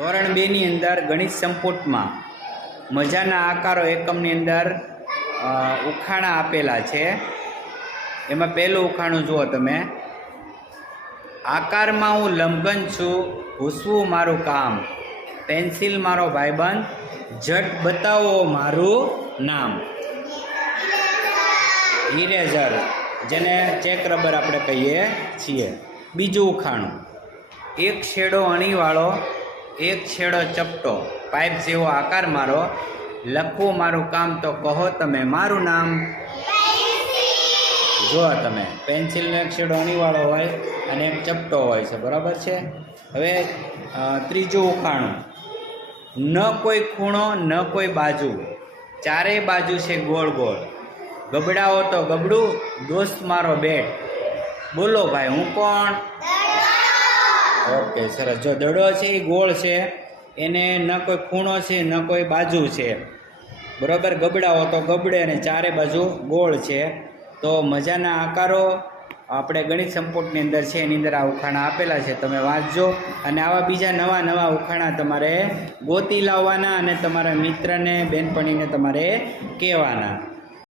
ધોરણ 2 ની અંદર ગણિત સંપુટમાં મજાના આકારો એકમની અંદર ઉખાણા આપેલા છે। એમાં પહેલું ઉખાણું જુઓ તમે। આકારમાં હું લંબઘન છું, ભૂસવું મારું કામ, પેન્સિલ મારો ભાઈબંધ, ઝટ બતાવો મારું નામ। ઇરેઝર, જેને ચેક રબર આપણે કહીએ છીએ। બીજું ઉખાણું। એક છેડો અણીવાળો, એક છેડો ચપટો, પાઇપ જેવો આકાર મારો, લખવું મારું કામ તો કહો તમે મારું નામ। જુઓ તમે, પેન્સિલનો એક છેડો અણીવાળો હોય અને એક ચપટો હોય છે, બરાબર છે। હવે ત્રીજું ઉખાણું। ન કોઈ ખૂણો ન કોઈ બાજુ, ચારેય બાજુ છે ગોળ ગોળ, ગબડાવો તો ગબડું, દોસ્ત મારો બેટ, બોલો ભાઈ હું કોણ? ઓકે, સરસ। જો દડો છે એ ગોળ છે, એને ન કોઈ ખૂણો છે ન કોઈ બાજુ છે, બરાબર। ગબડાવો તો ગબડે અને ચારે બાજુ ગોળ છે। તો મજાના આકારો આપણે ગણિત સંપુટની અંદર છે, એની અંદર આ ઉખાણા આપેલા છે, તમે વાંચજો અને આવા બીજા નવા નવા ઉખાણા તમારે ગોતી લાવવાના અને તમારા મિત્રને બેનપણીને તમારે કહેવાના।